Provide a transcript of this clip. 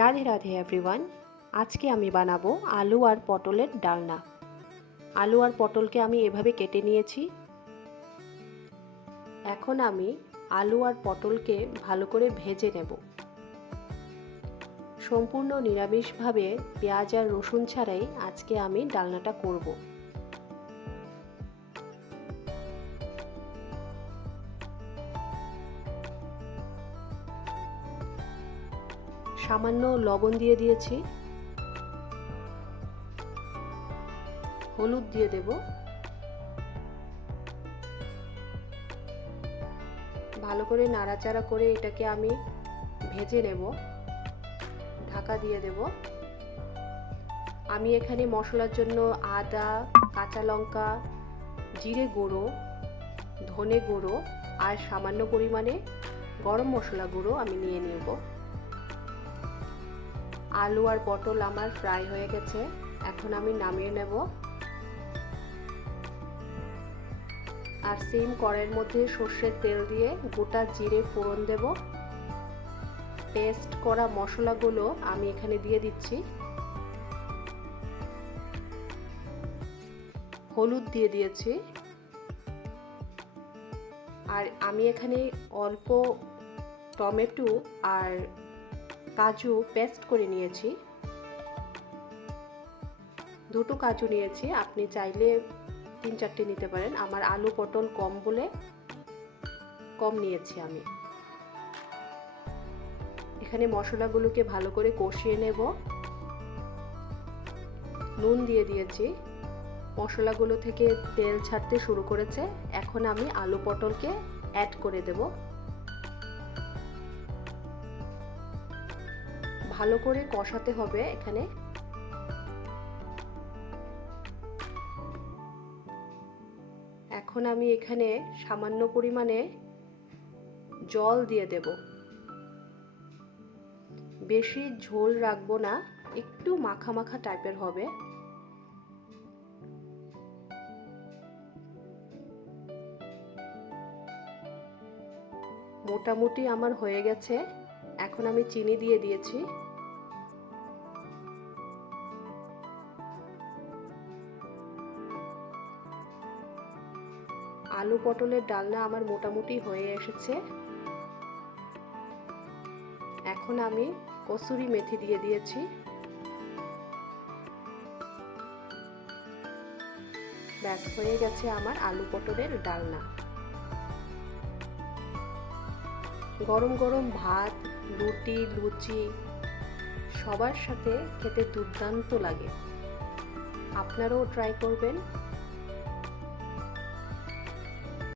Radhe Radhe everyone আজকে আমি বানাবো আলু আর পটলের ডালনা। আলু আর পটলকে আমি এভাবে কেটে নিয়েছি। এখন আমি আলু আর পটলকে ভালো করে ভেজে নেব। সম্পূর্ণ নিরামিষভাবে পেঁয়াজ আর রসুন ছাড়াই আজকে আমি ডালনাটা করব। সামান্য লবণ দিয়ে দিয়েছি। হলুদ দিয়ে দেব। ভালো করে নাড়াচাড়া করে এটাকে আমি ভেজে নেব। ঢাকা দিয়ে দেব। আমি এখানে মশলার জন্য আদা, কাঁচা লঙ্কা, জিরে গুঁড়ো, ধনে গুঁড়ো আর সামান্য পরিমাণে গরম মশলা গুঁড়ো আমি নিয়ে নেব। আলু আর পটল আমার ফ্রাই হয়ে গেছে। এখন আমি নামিয়ে নেব। আর সেম কড়াইয়ের মধ্যে সর্ষের তেল দিয়ে গোটা জিরে ফোড়ন দেব। পেস্ট করা মশলাগুলো আমি এখানে দিয়ে দিচ্ছি। হলুদ দিয়ে দিয়েছি। আর আমি এখানে অল্প টমেটো আর কাজু পেস্ট করে নিয়েছি। দুটো কাজু নিয়েছি। আপনি চাইলে তিন চারটে নিতে পারেন। আমার আলু পটল কম বলে কম নিয়েছি আমি। এখানে মশলাগুলোকে ভালো করে কষিয়ে নেব। নুন দিয়ে দিয়েছি। মশলাগুলো থেকে তেল ছাড়তে শুরু করেছে। এখন আমি আলু পটলকে অ্যাড করে দেবো। ভালো করে কষাতে হবে এখানে। এখন আমি এখানে সামান্য পরিমাণে জল দিয়ে দেব। বেশি ঝোল রাখব না, একটু মাখা মাখা টাইপের হবে। মোটামুটি আমার হয়ে গেছে। এখন আমি চিনি দিয়ে দিয়েছি। আলু পটলের ডালনা আমার মোটামুটি হয়ে এসেছে। এখন আমি কসুরি মেথি দিয়ে দিয়েছি। ব্যাস, হয়ে গেছে আমার আলু পটলের ডালনা। গরম গরম ভাত, রুটি, লুচি সবার সাথে খেতে দুর্দান্ত লাগে। আপনারাও ট্রাই করবেন।